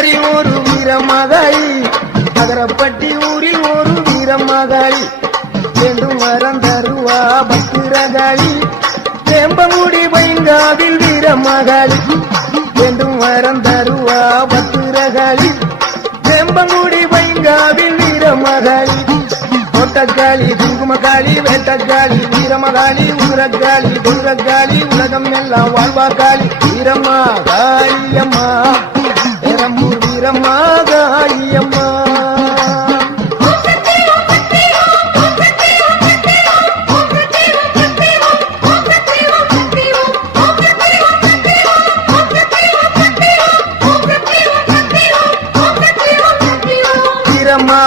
நகரில் ஒரு வீரமகாளி, நகரப்பட்டி ஊரில் ஒரு வீரமகாளி, வேண்டும் வரம் தருவா பத்திரகாளி, வேம்பங்குடி பைங்காவில் வீரமகாளி, வேண்டும் வரம் தருவா பத்திரகாளி, வேம்பங்குடி பைங்காவில் வீரமகாளி, கோட்டக்காளி, குங்குமக்காளி, வேட்டக்காளி, வீரமகாளி, ஊரக்காளி, துர்காளி, உலகம் எல்லாம் வாழ்வாக்காளி, வீரமகாளி அம்மா, பெரம்பூர் வீரமகாளி அம்மா. வீரமா